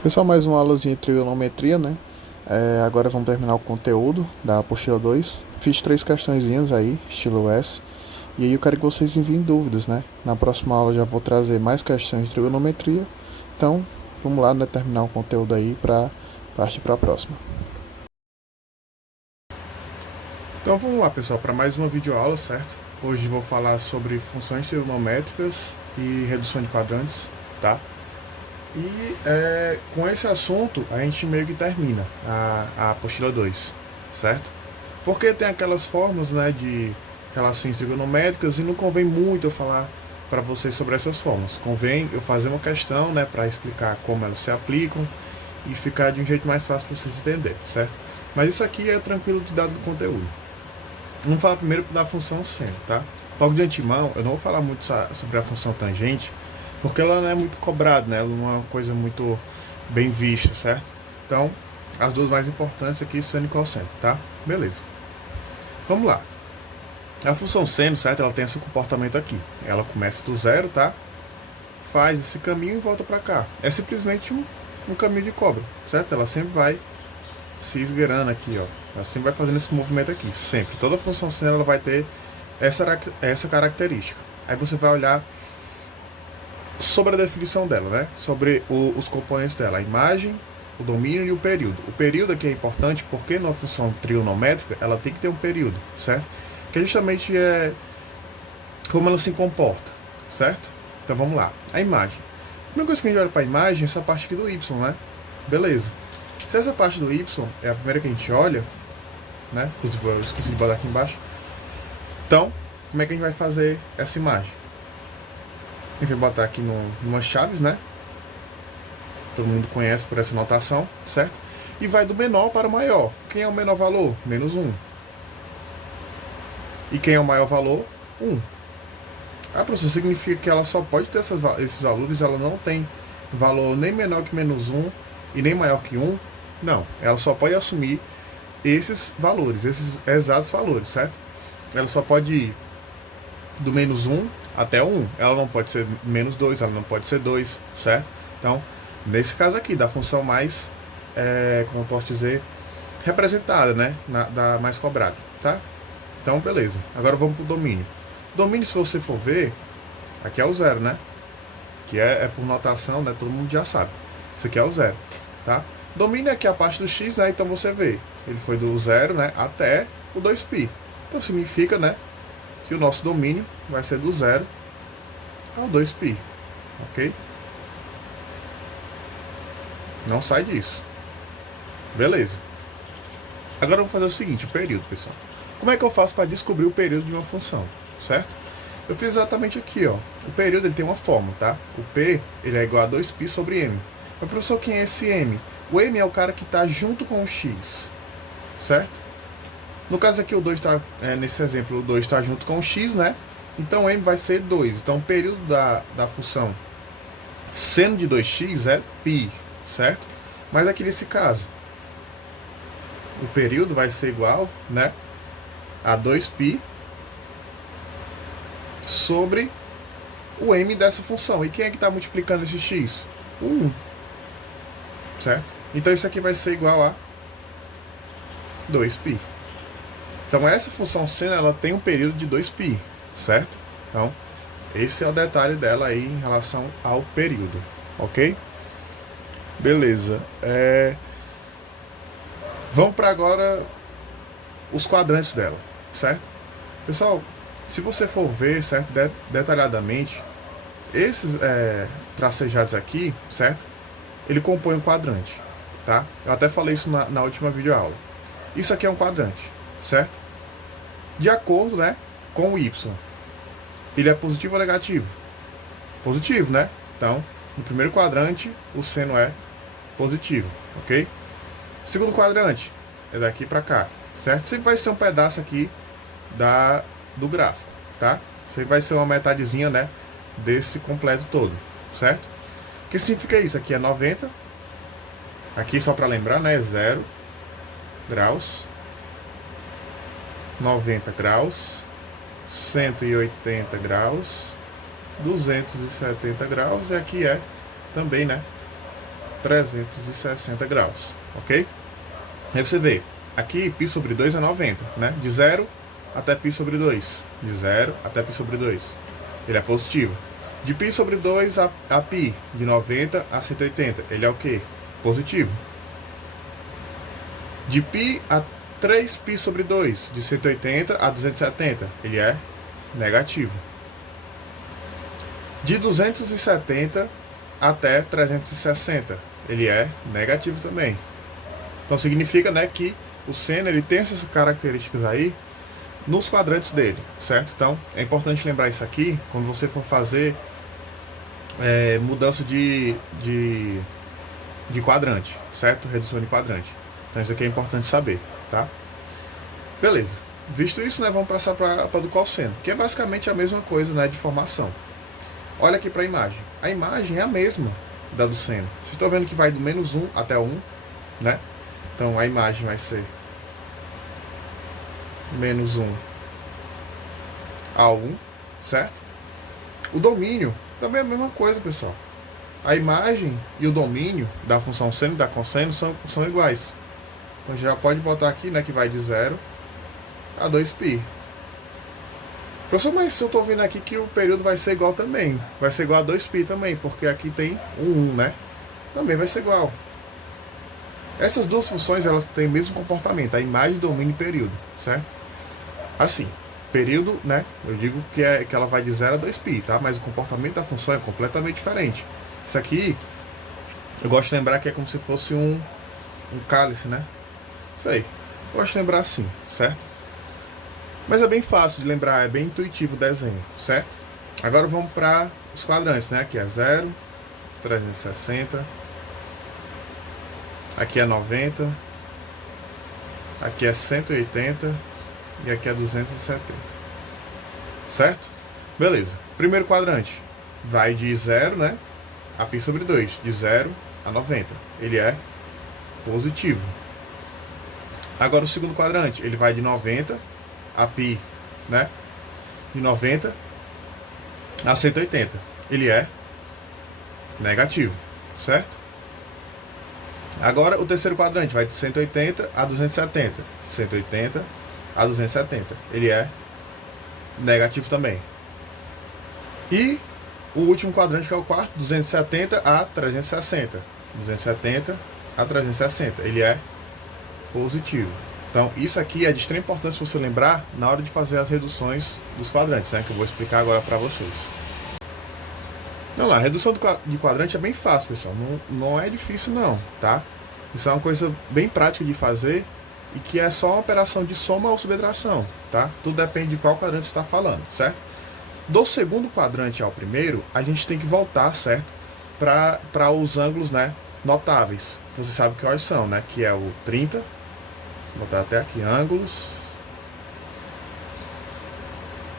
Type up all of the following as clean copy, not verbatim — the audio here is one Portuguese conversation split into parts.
Pessoal, mais uma aulazinha de trigonometria, né? Agora vamos terminar o conteúdo da apostila 2. Fiz 3 questõezinhas aí, estilo S. E aí eu quero que vocês enviem dúvidas, né? Na próxima aula já vou trazer mais questões de trigonometria. Então, vamos lá, né? Terminar o conteúdo aí para partir para a próxima. Então vamos lá, pessoal, para mais uma videoaula, certo? Hoje vou falar sobre funções trigonométricas e redução de quadrantes, tá? E com esse assunto a gente meio que termina a apostila 2, certo? Porque tem aquelas formas, né, de relações trigonométricas e não convém muito eu falar para vocês sobre essas formas. Convém eu fazer uma questão, né, para explicar como elas se aplicam e ficar de um jeito mais fácil para vocês entenderem, certo? Mas isso aqui é tranquilo de dado do conteúdo. Vamos falar primeiro da função seno, tá? Logo de antemão, eu não vou falar muito sobre a função tangente, porque ela não é muito cobrada, né? Ela não é uma coisa muito bem vista, certo? Então, as duas mais importantes aqui, seno e cosseno, tá? Beleza. Vamos lá. A função seno, certo? Ela tem esse comportamento aqui. Ela começa do zero, tá? Faz esse caminho e volta para cá. É simplesmente um caminho de cobra, certo? Ela sempre vai se esgueirando aqui, ó. Ela sempre vai fazendo esse movimento aqui, sempre. Toda função seno ela vai ter essa característica. Aí você vai olhar sobre a definição dela, né? Sobre os componentes dela, a imagem, o domínio e o período. O período aqui é importante porque numa função trigonométrica ela tem que ter um período, certo? Que justamente é como ela se comporta, certo? Então vamos lá. A imagem. A primeira coisa que a gente olha para a imagem é essa parte aqui do y, né? Beleza. Se essa parte do y é a primeira que a gente olha, né? Inclusive eu esqueci de botar aqui embaixo. Então, como é que a gente vai fazer essa imagem? A gente vai botar aqui numa chaves, né? Todo mundo conhece por essa notação, certo? E vai do menor para o maior. Quem é o menor valor? Menos 1. E quem é o maior valor? 1. Ah, professor, significa que ela só pode ter esses valores, ela não tem valor nem menor que menos 1 e nem maior que 1? Não, ela só pode assumir esses valores, esses exatos valores, certo? Ela só pode ir do menos 1 até 1. Ela não pode ser menos 2, ela não pode ser 2, certo? Então, nesse caso aqui, da função mais, como eu posso dizer, representada, né? Da mais cobrada, tá? Então, beleza. Agora vamos para o domínio. Domínio, se você for ver, aqui é o zero, né? Que é por notação, né? Todo mundo já sabe. Isso aqui é o zero, tá? Domínio é aqui a parte do x, né? Então você vê, ele foi do zero, né? Até o 2π. Então significa, né? Que o nosso domínio vai ser do zero ao 2π, ok? Não sai disso. Beleza. Agora vamos fazer o seguinte, o período, pessoal. Como é que eu faço para descobrir o período de uma função, certo? Eu fiz exatamente aqui, ó. O período ele tem uma fórmula, tá? O P ele é igual a 2π sobre m. Mas, professor, quem é esse m? O m é o cara que está junto com o x, certo? No caso aqui, o 2 está, nesse exemplo, o 2 está junto com o x, né? Então, m vai ser 2. Então, o período da função seno de 2x é π, certo? Mas aqui nesse caso, o período vai ser igual, né? A 2π sobre o m dessa função. E quem é que está multiplicando esse x? O 1, certo? Então, isso aqui vai ser igual a 2π. Então, essa função seno, ela tem um período de 2π, certo? Então, esse é o detalhe dela aí em relação ao período, ok? Beleza. Vamos para agora os quadrantes dela, certo? Pessoal, se você for ver, certo, detalhadamente, esses tracejados aqui, certo? Ele compõe um quadrante, tá? Eu até falei isso na última videoaula. Isso aqui é um quadrante, certo? De acordo, né, com o y. Ele é positivo ou negativo? Positivo, né? Então, no primeiro quadrante, o seno é positivo, ok? Segundo quadrante, é daqui para cá, certo? Sempre vai ser um pedaço aqui do gráfico, tá? Sempre vai ser uma metadezinha, né, desse completo todo, certo? O que significa isso? Aqui é 90. Aqui, só para lembrar, né, 0 graus, 90 graus, 180 graus, 270 graus, e aqui é também, né, 360 graus, ok? Aí você vê, aqui π sobre 2 é 90, né? De 0 até π sobre 2. De 0 até π sobre 2. Ele é positivo. De π sobre 2 a π, de 90 a 180, ele é o quê? Positivo. De π a 3π sobre 2, de 180 a 270, ele é negativo. De 270 até 360, ele é negativo também. Então significa, né, que o seno ele tem essas características aí nos quadrantes dele, certo? Então é importante lembrar isso aqui quando você for fazer mudança de quadrante, certo? Redução de quadrante. Então isso aqui é importante saber, tá? Beleza. Visto isso, né, vamos passar para do cosseno, que é basicamente a mesma coisa, né, de formação. Olha aqui para a imagem. A imagem é a mesma da do seno. Vocês estão vendo que vai do menos 1 até 1, né? Então a imagem vai ser menos 1 a 1, certo? O domínio também é a mesma coisa, pessoal. A imagem e o domínio da função seno e da cosseno são iguais. Então já pode botar aqui, né, que vai de 0 a 2π. Professor, mas eu estou vendo aqui que o período vai ser igual também. Vai ser igual a 2π também, porque aqui tem um 1, né? Também vai ser igual. Essas duas funções, elas têm o mesmo comportamento, a imagem, domínio e período, certo? Assim, período, né? Eu digo que ela vai de 0 a 2π, tá? Mas o comportamento da função é completamente diferente. Isso aqui, eu gosto de lembrar que é como se fosse um cálice, né? Isso aí. Eu gosto de lembrar assim, certo? Mas é bem fácil de lembrar, é bem intuitivo o desenho, certo? Agora vamos para os quadrantes, né? Aqui é 0, 360, aqui é 90, aqui é 180 e aqui é 270, certo? Beleza. Primeiro quadrante vai de 0, né, a π sobre 2, de 0 a 90. Ele é positivo. Agora o segundo quadrante, ele vai de 90 a π, né, de 90 a 180. Ele é negativo, certo? Agora o terceiro quadrante vai de 180 a 270. 180 a 270. Ele é negativo também. E o último quadrante, que é o quarto, 270 a 360. 270 a 360. Ele é positivo. Então isso aqui é de extrema importância você lembrar na hora de fazer as reduções dos quadrantes, né? Que eu vou explicar agora para vocês. Então lá, a redução de quadrante é bem fácil, pessoal. Não é difícil não, tá? Isso é uma coisa bem prática de fazer e que é só uma operação de soma ou subtração, tá? Tudo depende de qual quadrante você está falando, certo? Do segundo quadrante ao primeiro, a gente tem que voltar, certo? Para os ângulos, né, notáveis. Você sabe quais são, né? Que é o 30, vou botar até aqui, ângulos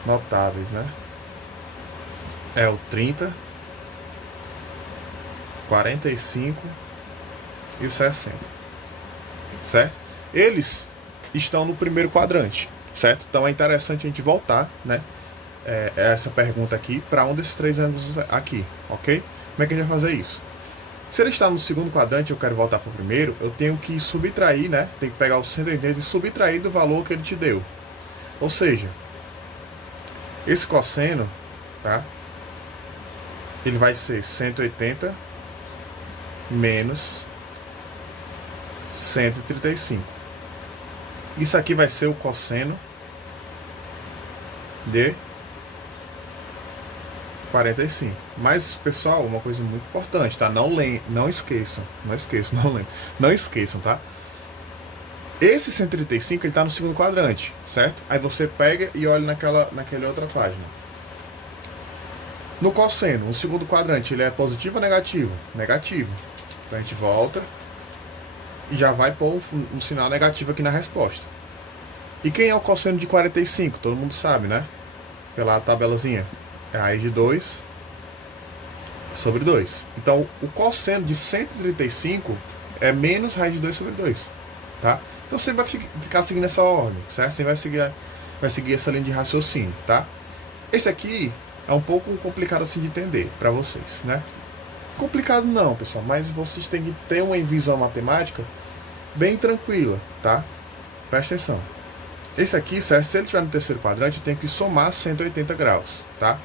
notáveis, né? É o 30, 45 e 60, certo? Eles estão no primeiro quadrante, certo? Então é interessante a gente voltar, né, essa pergunta aqui para um desses três ângulos aqui, ok? Como é que a gente vai fazer isso? Se ele está no segundo quadrante e eu quero voltar para o primeiro, eu tenho que subtrair, né? Tem que pegar o 180 e subtrair do valor que ele te deu. Ou seja, esse cosseno, tá? Ele vai ser 180 menos 135. Isso aqui vai ser o cosseno de 45. Mas, pessoal, uma coisa muito importante, tá? Não esqueçam, tá? Esse 135, ele tá no segundo quadrante, certo? Aí você pega e olha naquela outra página. No cosseno, o segundo quadrante, ele é positivo ou negativo? Negativo. Então a gente volta e já vai pôr um sinal negativo aqui na resposta. E quem é o cosseno de 45? Todo mundo sabe, né? Pela tabelazinha. É a raiz de 2 sobre 2. Então, o cosseno de 135 é menos raiz de 2 sobre 2. Tá? Então, você vai ficar seguindo essa ordem, certo? Você vai seguir essa linha de raciocínio, tá? Esse aqui é um pouco complicado assim de entender para vocês, né? Complicado não, pessoal, mas vocês têm que ter uma visão matemática bem tranquila, tá? Presta atenção. Esse aqui, certo? Se ele estiver no terceiro quadrante, eu tenho que somar 180 graus, tá?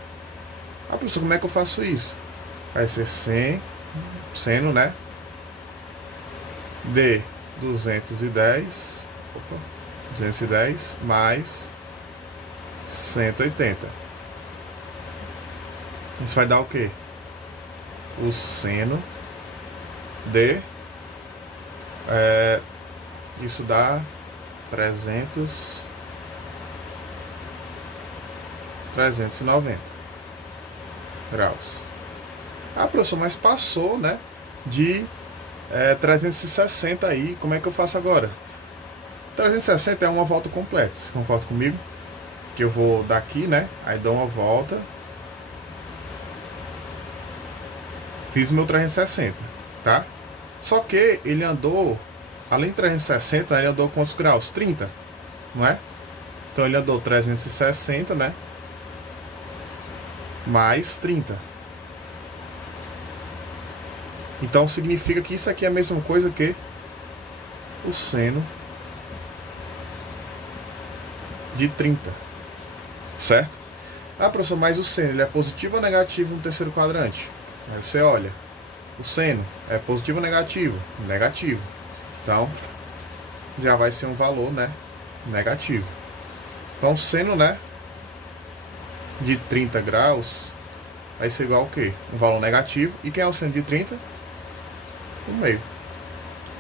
Ah, professor, como é que eu faço isso? Vai ser 100, seno, né? De 210, 210 mais 180. Isso vai dar o quê? O seno de... isso dá 390 graus. Ah, professor, mas passou, né? De 360 aí, como é que eu faço agora? 360 é uma volta completa, você concorda comigo? Que eu vou daqui, né? Aí dou uma volta. Fiz o meu 360, tá? Só que ele andou, além de 360, ele andou quantos graus? 30, não é? Então ele andou 360, né? Mais 30. Então significa que isso aqui é a mesma coisa que o seno de 30, certo? Ah, professor, mas o seno ele é positivo ou negativo no terceiro quadrante? Aí você olha, o seno é positivo ou negativo? Negativo. Então já vai ser um valor, né, negativo. Então o seno, né, de 30 graus vai ser igual ao quê? Um valor negativo. E quem é o seno de 30? 1/2.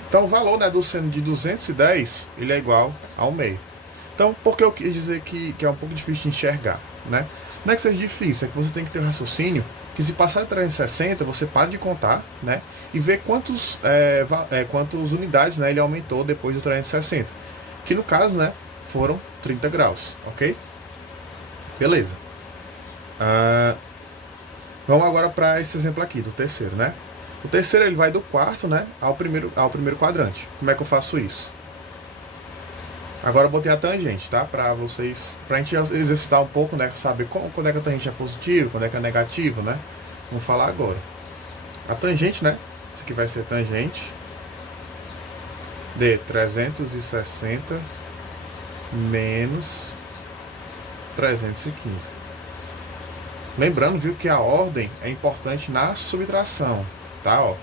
Então o valor, né, do seno de 210 ele é igual ao meio. Então, por que eu quis dizer que é um pouco difícil de enxergar, né? Não é que seja difícil, é que você tem que ter um raciocínio que, se passar de 360, você para de contar, né? E ver quantas unidades, né, ele aumentou depois do 360. Que no caso, né, foram 30 graus, ok? Beleza. Vamos agora para esse exemplo aqui, do terceiro, né? O terceiro ele vai do quarto, né, ao primeiro quadrante. Como é que eu faço isso? Agora eu botei a tangente, tá? Pra gente exercitar um pouco, né? Saber quando é que a tangente é positiva, quando é que é negativa, né? Vamos falar agora. A tangente, né? Isso aqui vai ser tangente de 360 menos 315. Lembrando, viu, que a ordem é importante na subtração, tá? Ó,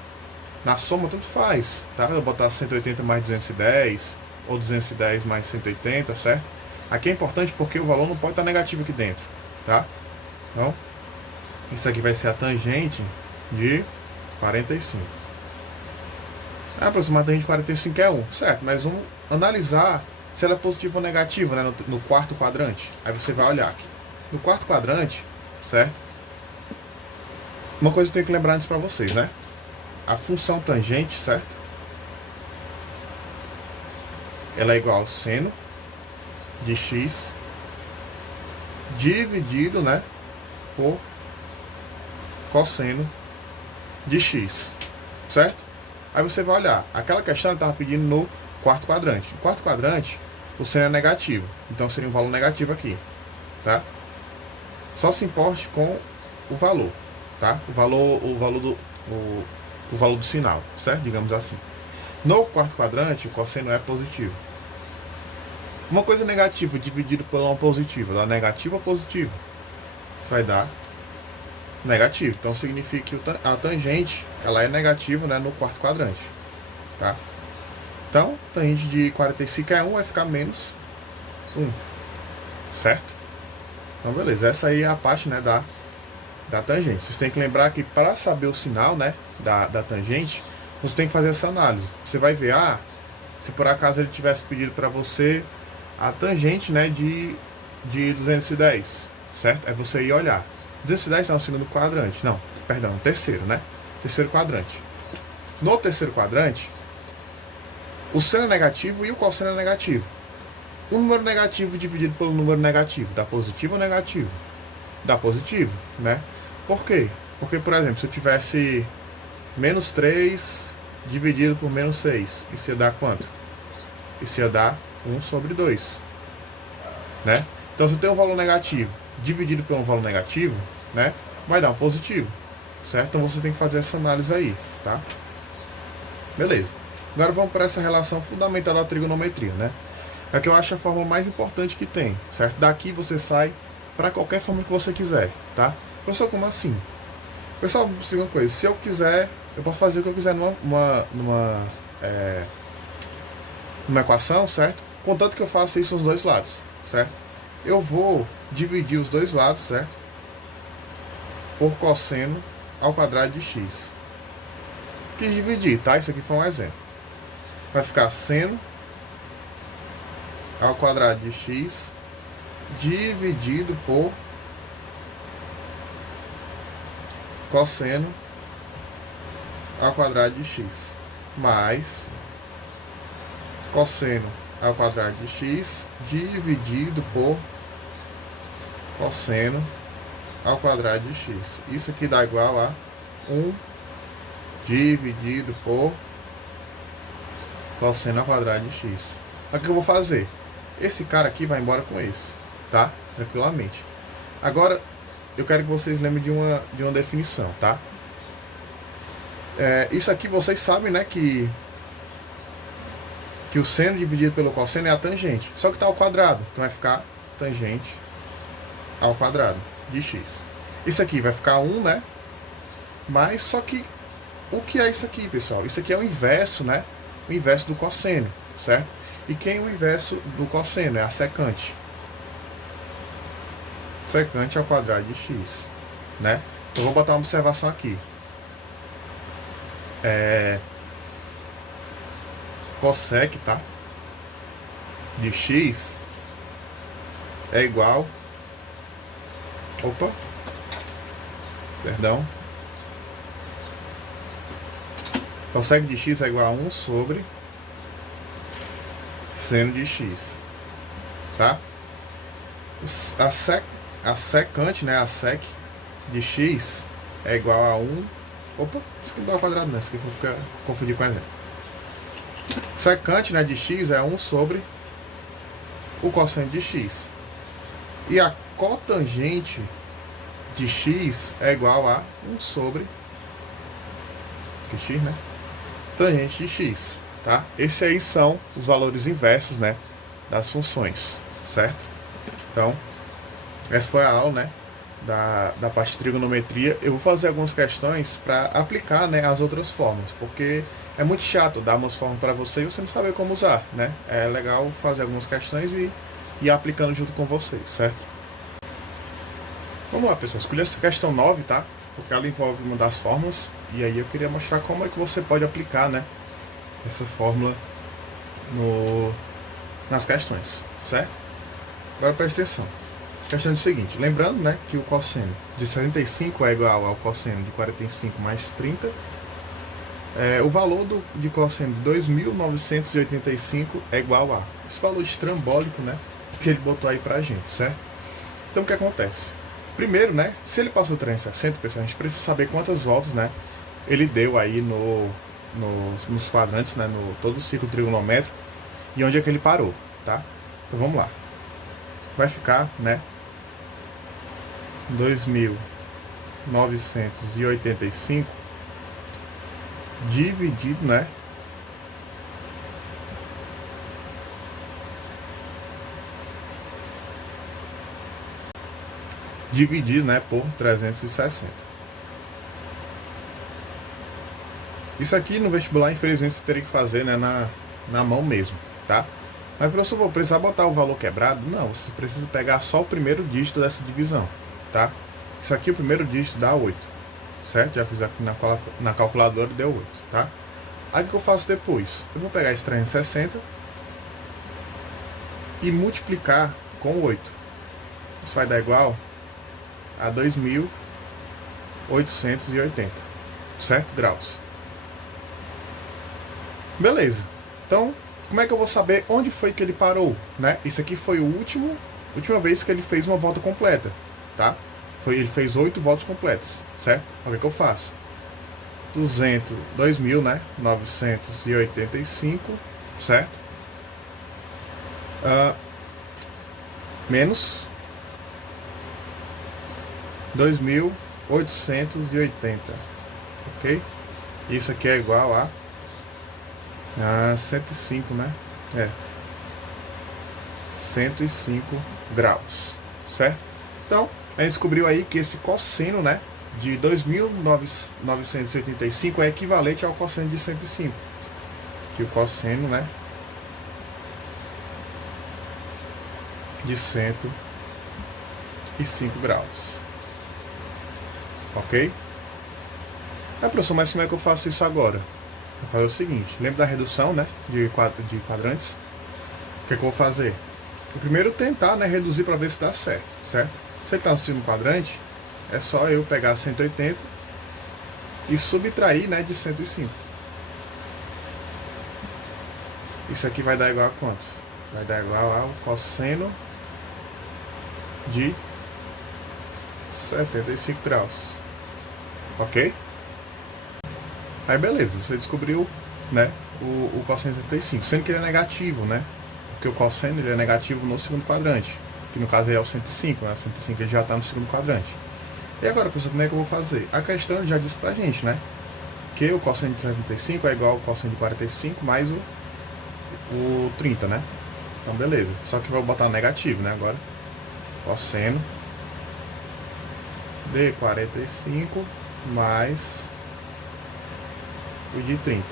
na soma tanto faz, tá? Eu botar 180 mais 210... ou 210 mais 180, certo? Aqui é importante porque o valor não pode estar negativo aqui dentro, tá? Então, isso aqui vai ser a tangente de 45. A aproximada tangente de 45 é 1, certo? Mas vamos analisar se ela é positiva ou negativa, né? No quarto quadrante. Aí você vai olhar aqui. No quarto quadrante, certo? Uma coisa que eu tenho que lembrar antes para vocês, né? A função tangente, certo? Ela é igual ao seno de x dividido, né, por cosseno de x, certo? Aí você vai olhar, aquela questão estava pedindo no quarto quadrante. No quarto quadrante, o seno é negativo, então seria um valor negativo aqui, tá? Só se importe com o valor, tá? O valor do sinal, certo? Digamos assim. No quarto quadrante, o cosseno é positivo. Uma coisa negativa dividido por uma positiva, dá negativo ou positivo? Isso vai dar negativo. Então significa que a tangente ela é negativa, né, no quarto quadrante, tá? Então, tangente de 45 é 1, vai ficar menos 1, certo? Então beleza, essa aí é a parte, né, da tangente. Vocês têm que lembrar que para saber o sinal, né, da tangente, você tem que fazer essa análise. Você vai ver, se por acaso ele tivesse pedido para você a tangente, né, de 210, certo? Aí você ia olhar. 210 está no segundo quadrante. Não, perdão, terceiro, né? Terceiro quadrante. No terceiro quadrante, o seno é negativo e o cosseno é negativo. Um número negativo dividido pelo número negativo, dá positivo ou negativo? Dá positivo, né? Por quê? Porque, por exemplo, se eu tivesse menos 3 dividido por menos 6, isso ia dar quanto? Isso ia dar 1 sobre 2, né? Então, se eu tenho um valor negativo dividido por um valor negativo, né, vai dar um positivo. certo? Então você tem que fazer essa análise aí, tá? Beleza. Agora vamos para essa relação fundamental da trigonometria, né? É que eu acho a forma mais importante que tem, certo? Daqui você sai para qualquer forma que você quiser, tá? Professor, como assim? Pessoal, uma coisa, se eu quiser, eu posso fazer o que eu quiser numa equação, certo? Contanto que eu faça isso nos dois lados, certo? Eu vou dividir os dois lados, certo? Por cosseno ao quadrado de x. Quis dividir, tá? Isso aqui foi um exemplo. Vai ficar seno ao quadrado de x dividido por cosseno ao quadrado de x mais cosseno ao quadrado de x dividido por cosseno ao quadrado de x. Isso aqui dá igual a 1 dividido por cosseno ao quadrado de x. O que eu vou fazer? Esse cara aqui vai embora com esse, tá? Tranquilamente. Agora, eu quero que vocês lembrem de uma definição, tá? Isso aqui vocês sabem, né, que o seno dividido pelo cosseno é a tangente. Só que está ao quadrado, então vai ficar tangente ao quadrado de x. Isso aqui vai ficar 1, né? Mas só que o que é isso aqui, pessoal? Isso aqui é o inverso, né? O inverso do cosseno, certo? E quem é o inverso do cosseno? É a secante. Secante ao quadrado de x, né? Eu vou botar uma observação aqui. Cossec, tá? De x é igual... Opa! Perdão. Cossec de x é igual a 1 sobre seno de x, tá? A secante, né? A sec de x é igual a 1... Opa! Isso aqui não dá ao quadrado não, isso aqui eu vou confundir com exemplo. Secante, né, de x é 1 sobre o cosseno de x. E a cotangente de x é igual a 1 sobre x, né? Tangente de x, tá? Esses aí são os valores inversos, né, das funções, certo? Então, essa foi a aula, né, da parte de trigonometria. Eu vou fazer algumas questões para aplicar, né, as outras formas, porque é muito chato dar umas formas para você e você não saber como usar, né? É legal fazer algumas questões e ir aplicando junto com vocês, certo? Vamos lá, pessoal. Escolhi essa questão 9, tá? Porque ela envolve uma das fórmulas e aí eu queria mostrar como é que você pode aplicar, né, essa fórmula nas questões, certo? Agora presta atenção. Questão é o seguinte, lembrando, né, que o cosseno de 75 é igual ao cosseno de 45 mais 30. O valor de cosseno de 2.985 é igual a esse valor estrambólico, né, que ele botou aí pra gente, certo? Então o que acontece? Primeiro, né, se ele passou 360, pessoal, a gente precisa saber quantas voltas, né, ele deu aí nos quadrantes, né, no todo o ciclo trigonométrico e onde é que ele parou, tá? Então vamos lá. Vai ficar, né, 2.985 dividido, né, por 360. Isso aqui no vestibular, infelizmente, você teria que fazer, né, na mão mesmo, tá? Mas, professor, vou precisar botar o valor quebrado? Não, você precisa pegar só o primeiro dígito dessa divisão, tá? Isso aqui, o primeiro dígito dá 8, certo? Já fiz aqui na calculadora e deu 8, tá? Aí o que eu faço depois? Eu vou pegar esse 360 e multiplicar com 8. Isso vai dar igual a 2.880, certo? Graus. Beleza. Então, como é que eu vou saber onde foi que ele parou, né? Isso aqui foi a última vez que ele fez uma volta completa, tá? Ele fez 8 voltas completas, certo? O que eu faço? 2.000, né? 985, certo? Menos 2.000 880, ok? Isso aqui é igual a 105, né? 105 graus, certo? Então, a gente descobriu aí que esse cosseno, né, de 2.985 é equivalente ao cosseno de 105. Que o cosseno, né, de 105 graus. Ok? Professor, mas como é que eu faço isso agora? Vou fazer o seguinte, lembra da redução, né, de quadrantes? O que é que eu vou fazer? Eu primeiro tentar, né, reduzir para ver se dá certo, certo? Se ele está no segundo quadrante, é só eu pegar 180 e subtrair, né, de 105. Isso aqui vai dar igual a quanto? Vai dar igual ao cosseno de 75 graus. Ok? Aí beleza, você descobriu, né, o cosseno de 75, sendo que ele é negativo, né? Porque o cosseno ele é negativo no segundo quadrante, que no caso aí é o 105, né? O 105 ele já está no segundo quadrante. E agora, pessoal, como é que eu vou fazer? A questão ele já disse pra gente, né? Que o cosseno de 75 é igual ao cosseno de 45 mais o 30, né? Então beleza, só que eu vou botar negativo, né, agora. Cosseno de 45 mais o de 30.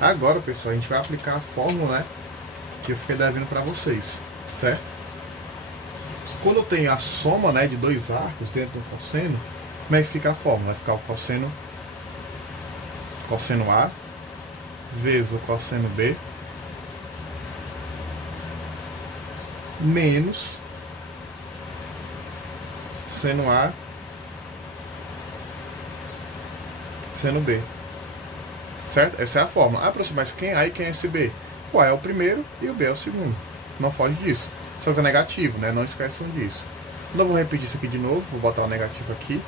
Agora, pessoal, a gente vai aplicar a fórmula, né, que eu fiquei devendo para vocês, certo? Quando eu tenho a soma, né, de dois arcos dentro do cosseno, como é que fica a fórmula? Vai ficar o cosseno A vezes o cosseno B menos seno A seno B. Certo? Essa é a fórmula. Professor, mas quem é A e quem é esse B? O A é o primeiro e o B é o segundo. Não foge disso. Só que é negativo, né? Não esqueçam disso. Não vou repetir isso aqui de novo. Vou botar o negativo aqui.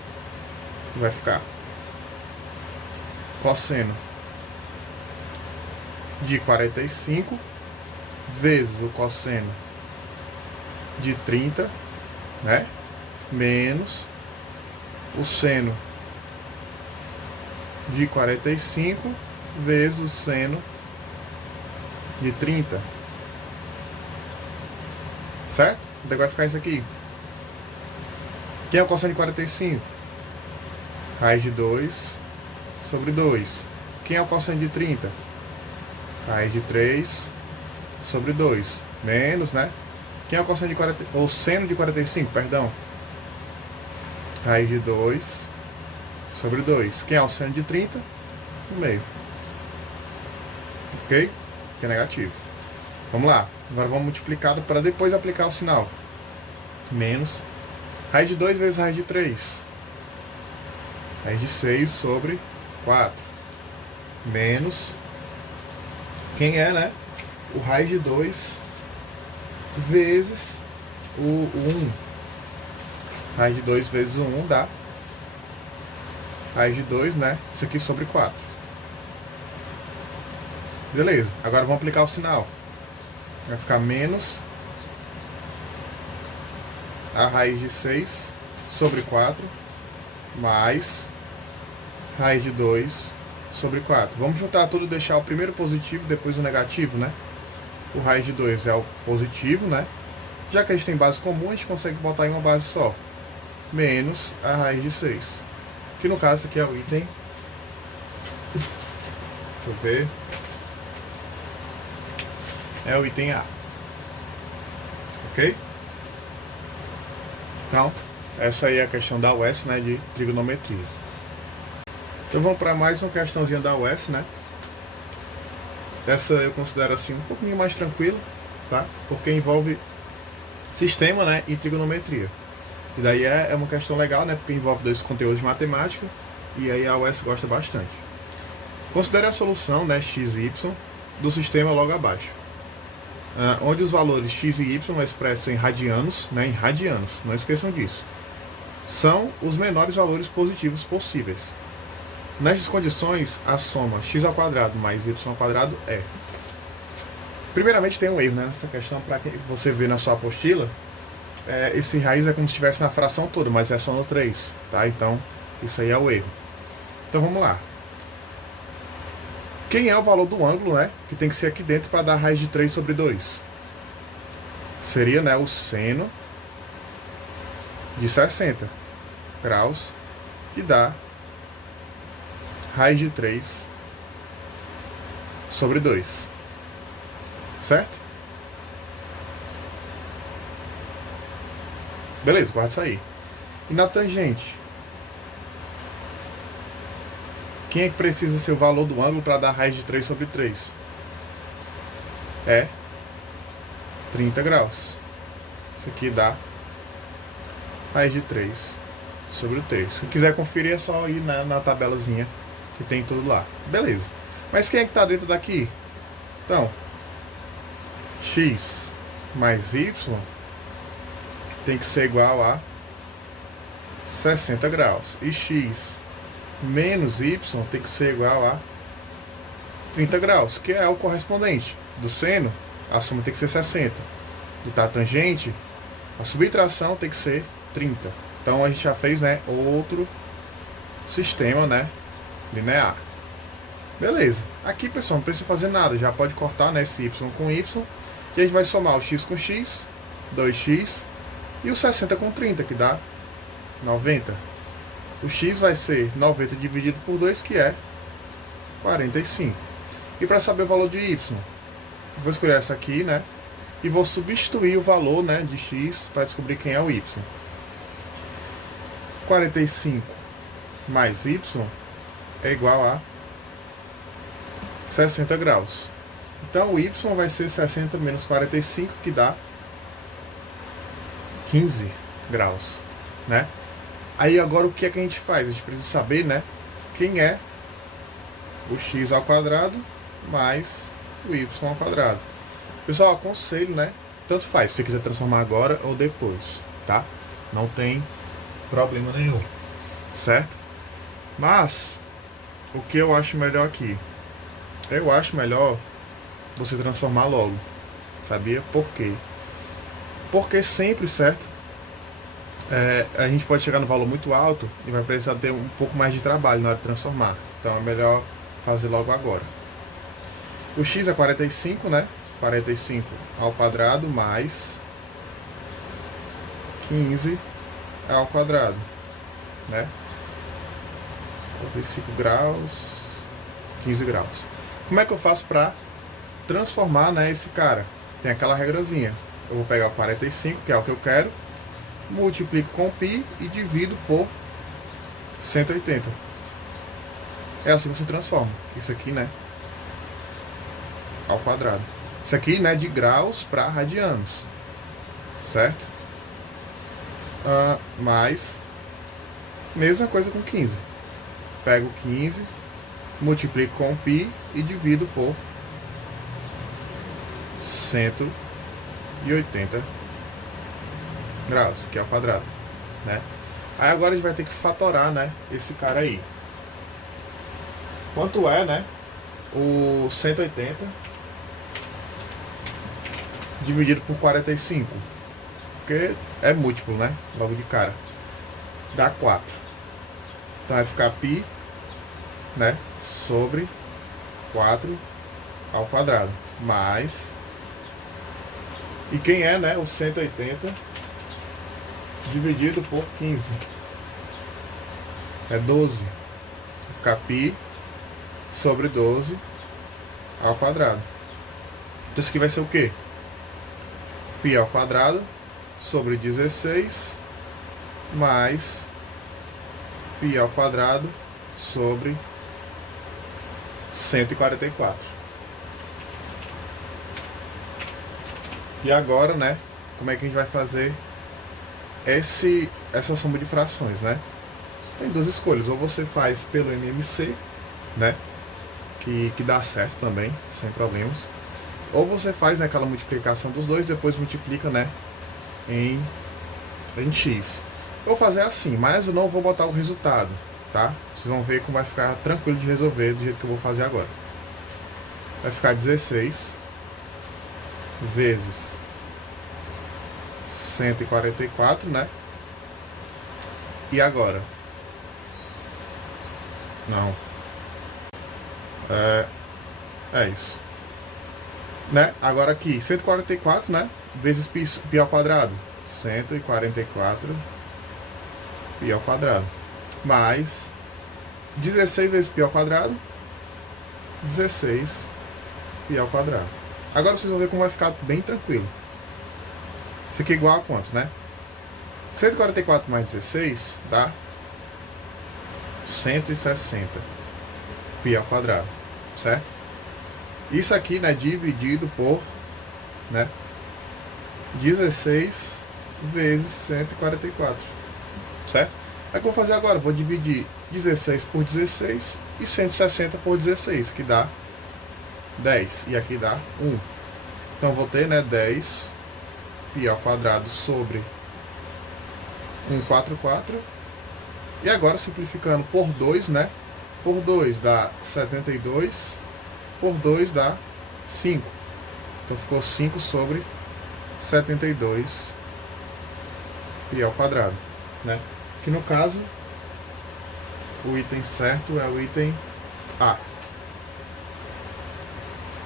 E vai ficar cosseno de 45 vezes o cosseno de 30, né? Menos o seno de 45 vezes o seno de 30. Certo? Então vai ficar isso aqui. Quem é o cosseno de 45? Raiz de 2 sobre 2. Quem é o cosseno de 30? Raiz de 3 sobre 2. Menos, né? Quem é o cosseno de 40, ou seno de 45, perdão? Raiz de 2 sobre 2. Quem é o seno de 30? No meio. Ok? Que é negativo. Vamos lá. Agora vamos multiplicado para depois aplicar o sinal. Menos raiz de 2 vezes raiz de 3. Raiz de 6 sobre 4. Menos. Quem é, né? O raiz de 2 vezes o 1. Raiz de 2 vezes o 1 dá raiz de 2, né? Isso aqui sobre 4. Beleza. Agora vamos aplicar o sinal. Vai ficar menos a raiz de 6 sobre 4 mais raiz de 2 sobre 4. Vamos juntar tudo e deixar o primeiro positivo e depois o negativo, né? O raiz de 2 é o positivo, né? Já que a gente tem base comum, a gente consegue botar em uma base só. Menos a raiz de 6. Que no caso aqui é o item. Deixa eu ver. É o item A. Ok? Então, essa aí é a questão da UES, né, de trigonometria. Então vamos para mais uma questãozinha da UES, né? Essa eu considero assim um pouquinho mais tranquila, tá? Porque envolve sistema, né, e trigonometria. E daí é uma questão legal, né? Porque envolve dois conteúdos de matemática e aí a UES gosta bastante. Considere a solução, né, x e y do sistema logo abaixo. Onde os valores x e y expressos em radianos, né, não esqueçam disso, são os menores valores positivos possíveis. Nessas condições, a soma x ao quadrado mais y ao quadrado é. Primeiramente tem um erro, né, nessa questão, para que você vê na sua apostila, esse raiz é como se estivesse na fração toda, mas é só no 3, tá? Então, isso aí é o erro. Então, vamos lá. Quem é o valor do ângulo, né? Que tem que ser aqui dentro para dar raiz de 3 sobre 2? Seria, né, o seno de 60 graus, que dá raiz de 3 sobre 2. Certo? Beleza, guarda isso aí. E na tangente? Quem é que precisa ser o valor do ângulo para dar raiz de 3 sobre 3? É 30 graus. Isso aqui dá raiz de 3 sobre 3. Se quiser conferir, é só ir na tabelazinha que tem tudo lá. Beleza. Mas quem é que está dentro daqui? Então, x mais y tem que ser igual a 60 graus. E x menos y tem que ser igual a 30 graus, que é o correspondente do seno. A soma tem que ser 60. Do tangente, a subtração tem que ser 30. Então a gente já fez, né, outro sistema, né, linear. Beleza. Aqui, pessoal, não precisa fazer nada. Já pode cortar, né, esse y com y. E a gente vai somar o x com x, 2x, e o 60 com 30, que dá 90. O x vai ser 90 dividido por 2, que é 45. E para saber o valor de y, vou escolher essa aqui, né? E vou substituir o valor, né, de x para descobrir quem é o y. 45 mais y é igual a 60 graus. Então o y vai ser 60 menos 45, que dá 15 graus, né? Aí agora o que é que a gente faz? A gente precisa saber, né, quem é o x ao quadrado mais o y ao quadrado. Pessoal, aconselho, né? Tanto faz, se você quiser transformar agora ou depois, tá? Não tem problema nenhum, certo? Mas, o que eu acho melhor aqui? Eu acho melhor você transformar logo, sabia? Por quê? Porque sempre, certo? A gente pode chegar no valor muito alto e vai precisar ter um pouco mais de trabalho na hora de transformar. Então é melhor fazer logo agora. O x é 45, né? 45 ao quadrado mais 15 ao quadrado, né? 45 graus, 15 graus. Como é que eu faço para transformar, né, esse cara? Tem aquela regrazinha. Eu vou pegar o 45, que é o que eu quero, multiplico com π e divido por 180. É assim que você transforma isso aqui, né, ao quadrado. Isso aqui, né, de graus para radianos, certo? Mais mesma coisa com 15. Pego 15, multiplico com π e divido por 180 graus, que é ao quadrado, né? Aí agora a gente vai ter que fatorar, né, esse cara aí. Quanto é, né, o 180 dividido por 45? Porque é múltiplo, né, logo de cara. Dá 4. Então vai ficar π, né, sobre 4 ao quadrado, mais... E quem é, né, o 180 dividido por 15? É 12. Vai ficar π sobre 12 ao quadrado. Então isso aqui vai ser o quê? Π ao quadrado sobre 16 mais π ao quadrado sobre 144. E agora, né, como é que a gente vai fazer essa soma de frações, né? Tem duas escolhas. Ou você faz pelo MMC, né, que dá certo também, sem problemas. Ou você faz, né, aquela multiplicação dos dois, depois multiplica, né, em x. Eu vou fazer assim, mas eu não vou botar o resultado, tá? Vocês vão ver como vai ficar tranquilo de resolver do jeito que eu vou fazer agora. Vai ficar 16 vezes 144, né? E agora? Não. É isso. Né? Agora aqui, 144, né? Vezes π ao quadrado. 144 π ao quadrado. Mais 16 vezes π ao quadrado. 16 π ao quadrado. Agora vocês vão ver como vai ficar bem tranquilo. Isso aqui é igual a quanto, né? 144 mais 16 dá 160 π ao quadrado, certo? Isso aqui, né, dividido por, né, 16 vezes 144, certo? É o que eu vou fazer agora, vou dividir 16 por 16 e 160 por 16, que dá 10, e aqui dá 1. Então vou ter, né, 10 π ao quadrado sobre 144. E agora simplificando por 2, né? Por 2 dá 72, por 2 dá 5. Então ficou 5 sobre 72 π ao quadrado, né? Que no caso, o item certo é o item A.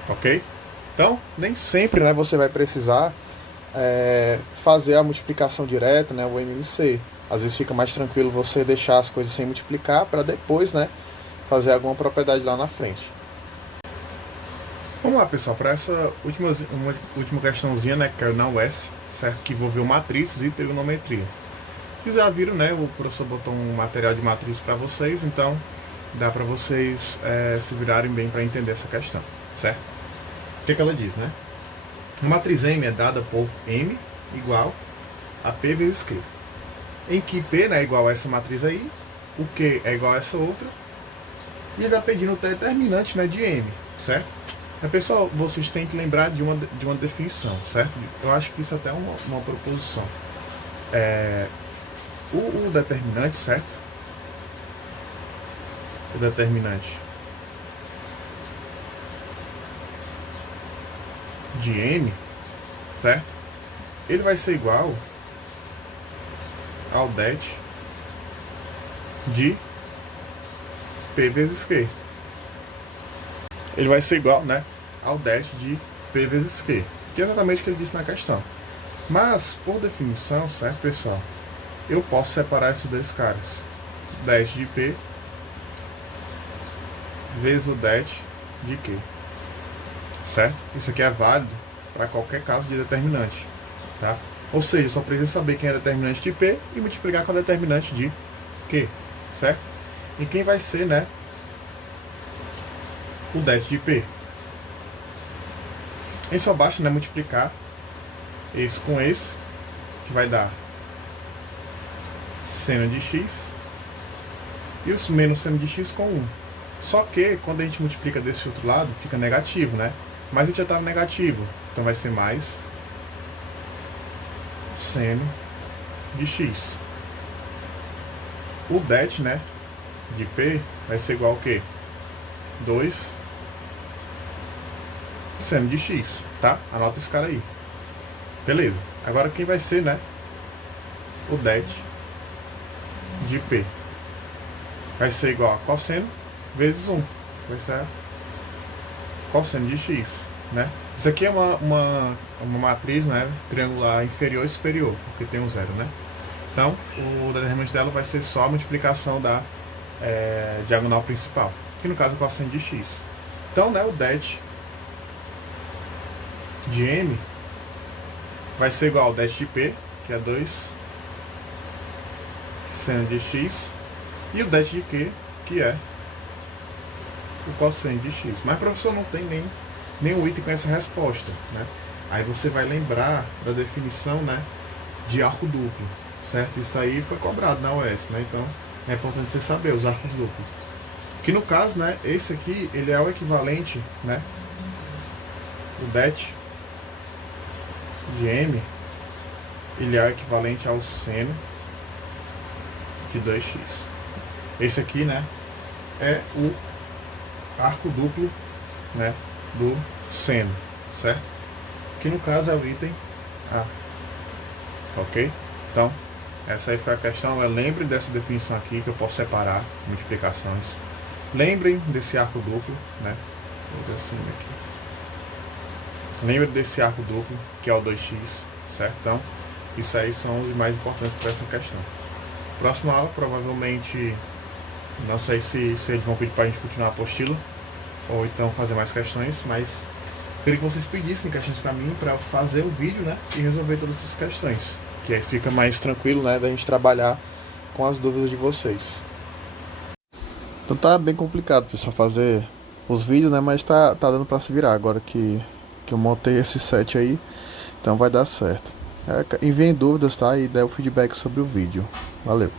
Ok? Então, nem sempre, né, você vai precisar fazer a multiplicação direta, né, o MMC. Às vezes fica mais tranquilo você deixar as coisas sem multiplicar para depois, né, fazer alguma propriedade lá na frente. Vamos lá, pessoal, para essa última questãozinha, né, que é na UES, certo? Que envolveu matrizes e trigonometria. Vocês já viram, né, o professor botou um material de matriz para vocês, então dá para vocês se virarem bem para entender essa questão, certo? O que ela diz, né? A matriz M é dada por M igual a P vezes Q. Em que P, né, é igual a essa matriz aí, o Q é igual a essa outra, e ele está pedindo o determinante, né, de M, certo? Mas, pessoal, vocês têm que lembrar de uma definição, certo? Eu acho que isso até é uma proposição. O determinante, certo? O determinante de M, certo? Ele vai ser igual ao det de P vezes Q. Ele vai ser igual, né, ao det de P vezes Q, que é exatamente o que ele disse na questão. Mas, por definição, certo, pessoal, eu posso separar esses dois caras. Det de P vezes o det de Q. Certo? Isso aqui é válido para qualquer caso de determinante, tá? Ou seja, eu só preciso saber quem é determinante de P e multiplicar com o determinante de Q, certo? E quem vai ser, né, o det de P? Aí só basta, né, multiplicar esse com esse, que vai dar seno de x, e os menos seno de x com 1. Só que, quando a gente multiplica desse outro lado, fica negativo, né? Mas a gente já estava negativo, então vai ser mais seno de x. O det, né, de P vai ser igual ao quê? 2 seno de x, tá? Anota esse cara aí. Beleza. Agora quem vai ser, né, o det de P? Vai ser igual a cosseno vezes 1. Vai ser cosseno de x, né? Isso aqui é uma matriz, né, triangular inferior e superior, porque tem um zero, né? Então, o determinante dela vai ser só a multiplicação da diagonal principal, que no caso é cosseno de x. Então, né, o det de M vai ser igual ao det de P, que é 2 seno de x, e o det de Q, que é o cosseno de x. Mas, professor, não tem nenhum item com essa resposta, né? Aí você vai lembrar da definição, né, de arco duplo, certo? Isso aí foi cobrado na UES, né? Então é importante você saber os arcos duplos. Que no caso, né, esse aqui, ele é o equivalente, né, o det de M, ele é o equivalente ao seno de 2x. Esse aqui, né, é o arco duplo, né, do seno, certo? Que no caso é o item A. ok? Então, essa aí foi a questão. Lembre dessa definição aqui, que eu posso separar multiplicações. Lembrem desse arco duplo, né? Vou assim aqui. Lembre desse arco duplo, que é o 2x, certo? Então, isso aí são os mais importantes para essa questão. Próxima aula, provavelmente, não sei se eles vão pedir para a gente continuar a apostila, ou então fazer mais questões, mas queria que vocês pedissem questões para mim, para fazer o vídeo, né? E resolver todas essas questões. Que aí fica mais tranquilo, né? Da gente trabalhar com as dúvidas de vocês. Então tá bem complicado, pessoal, fazer os vídeos, né? Mas tá dando para se virar agora que eu montei esse set aí. Então vai dar certo. Enviem dúvidas, tá? E dê o feedback sobre o vídeo. Valeu!